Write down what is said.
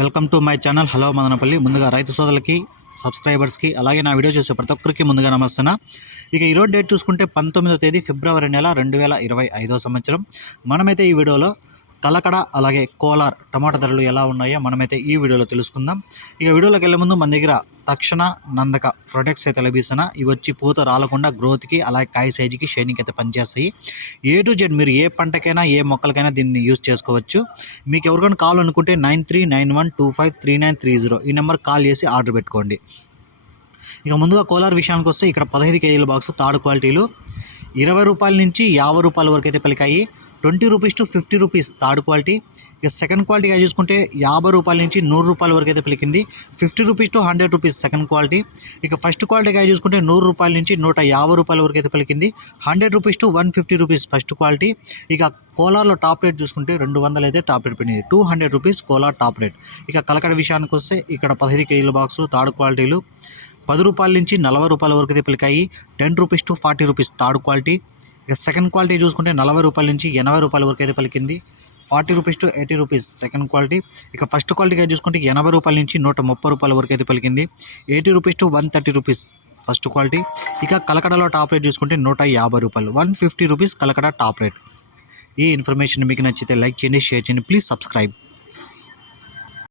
Welcome to my channel. Hello Madanapalle. ముందుగా రైతు సోదరులకి సబ్స్క్రైబర్స్కి అలాగే నా వీడియో చూసే ప్రతి ఒక్కరికి ముందుగా నమస్తున్నా ఇక ఈరోజు డేట్ చూసుకుంటే పంతొమ్మిదో తేదీ ఫిబ్రవరి నెల రెండు వేల ఇరవై ఐదో సంవత్సరం. మనమైతే ఈ వీడియోలో కలకడ అలాగే కోలార్ టమాటా ధరలు ఎలా ఉన్నాయో మనమైతే ఈ వీడియోలో తెలుసుకుందాం. ఇక వీడియోలోకి వెళ్ళే ముందు మన దగ్గర తక్షణ నందక ప్రొడక్ట్స్ అయితే లభిస్తున్న ఇవి వచ్చి పూత రాలకుండా గ్రోత్కి అలాగే కాయ సైజుకి షైనింగ్ అయితే పనిచేస్తాయి. ఏ టు జెడ్ మీరు ఏ పంటకైనా ఏ మొక్కలకైనా దీన్ని యూజ్ చేసుకోవచ్చు. మీకు ఎవరికైనా కావాలనుకుంటే nine three nine one two five three nine three zero ఈ నెంబర్ కాల్ చేసి ఆర్డర్ పెట్టుకోండి. ఇక ముందుగా కోలార్ విషయానికి వస్తే ఇక్కడ పదహైదు కేజీల బాక్స్ తాడు క్వాలిటీలు ఇరవై రూపాయల నుంచి యాభై రూపాయల వరకు అయితే పలికాయి. Twenty rupees to fifty rupees third quality. ఇక సెకండ్ క్వాలిటీగా చూసుకుంటే యాభై రూపాయల నుంచి నూరు రూపాయల వరకు అయితే పలికింది. Fifty rupees to hundred rupees second quality. ఇక ఫస్ట్ క్వాలిటీగా చూసుకుంటే నూరు రూపాయల నుంచి నూట యాభై రూపాయల వరకు అయితే పలికింది. Hundred rupees to one fifty rupees first quality. ఇక కోలార్లో టాప్ రేట్ చూసుకుంటే రెండు వందలు అయితే టాప్ రేట్ పడింది two hundred rupees Kolar top rate. ఇక కలకడ విషయానికి వస్తే ఇక్కడ పదహైదు కేజీల బాక్సులు థర్డ్ క్వాలిటీలు. పది రూపాయల నుంచి నలభై రూపాయల వరకు అయితే పలికాయి. Ten rupees to forty rupees third quality. ఇక సెకండ్ క్వాలిటీ చూసుకుంటే నలభై రూపాయల నుంచి ఎనభై రూపాయల వరకు అయితే పలికింది. Forty rupees to eighty rupees second quality ఇక ఫస్ట్ క్వాలిటీగా చూసుకుంటే ఎనభై రూపాయల నుంచి నూట ముప్పై రూపాయల వరకు అయితే పలికింది. Eighty rupees to one thirty rupees first quality ఇక కలకడలో టాప్ రేట్ చూసుకుంటే నూట యాభై రూపాయలు. One fifty rupees Kalakada top rate ఈ ఇన్ఫర్మేషన్ మీకు నచ్చితే లైక్ చేయండి షేర్ చేయండి ప్లీజ్ సబ్స్క్రైబ్